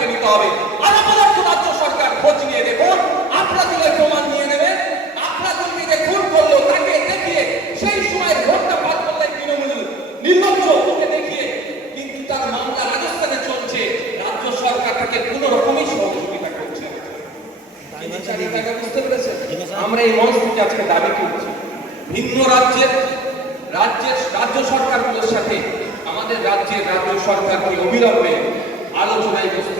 হবে আর আমাদের তো রাজ্য সরকার খোঁজ নিয়ে দেখুন আপনাদের প্রমাণ নিয়ে নেবে আপনাদেরকে যে খুন করল, তাকে দেখিয়ে সেই সময় ভোটটা পার করলেন তৃণমূল। নির্লজ্জ দেখিয়ে। কিন্তু তার মামলা রাজস্থানে চলছে। রাজ্য সরকার তাকে কোনো রকমই সহযোগিতা করছে? আমরা এই মঞ্চ আজকে দাবি করছি। ভিন্ন রাজ্যের রাজ্যের, রাজ্য সরকারগুলোর সাথে আমাদের রাজ্যের রাজ্য সরকারকে অবিলম্বে আলোচনায় বসতে হবে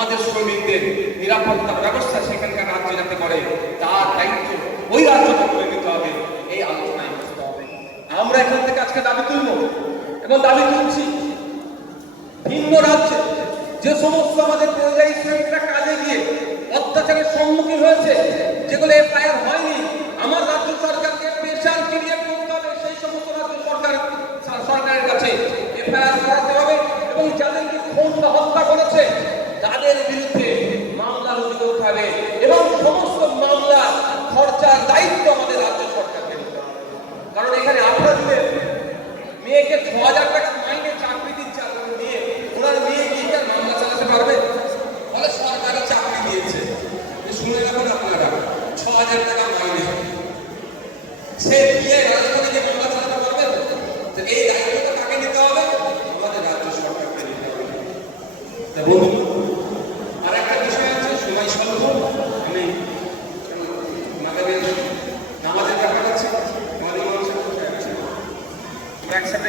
আমাদের শ্রমিকদের নিরাপত্তা ব্যবস্থা সেখানকার রাজ্যে যাতে করে, তার দায়িত্ব ওই রাজ্যকে করে নিতে হবে। এই আলোচনায় বসতে হবে। আমরা এখান থেকে আজকে দাবি তুলব এবং দাবি তুলছি ভিন্ন রাজ্যে যে সমস্ত আমাদের পরিযায়ী শ্রমিকরা কাজে গিয়ে অত্যাচারের সম্মুখীন হয়েছে, যেগুলো এফআইআর হয়নি, আমার রাজ্য সরকারকে প্রেশার ক্রিয়েট করতে হবে, সেই সমস্ত রাজ্য সরকার, সরকারের কাছে এফআইআর করাতে হবে এবং যাদেরকে খুন হত্যা করেছে তাদের বিরুদ্ধে মামলা এবং সমস্ত মামলা, খরচার দায়িত্ব আমাদের রাজ্য সরকারকে কারণ এখানে আপনারা মেয়েকে ছ হাজার টাকা মাইনে চাকরি দিচ্ছে আপনার মেয়ে, ওনার মেয়ে কি আর মামলা চালাতে পারবে? ফলে সরকারি চাকরি দিয়েছে। শুনে রাখুন আপনারা, ছ হাজার টাকা মাইনে। সে মামলা চালাতে পারবে? এই কাকে নিতে হবে? আমাদের রাজ্য সরকারকে নিতে হবে। একসাথে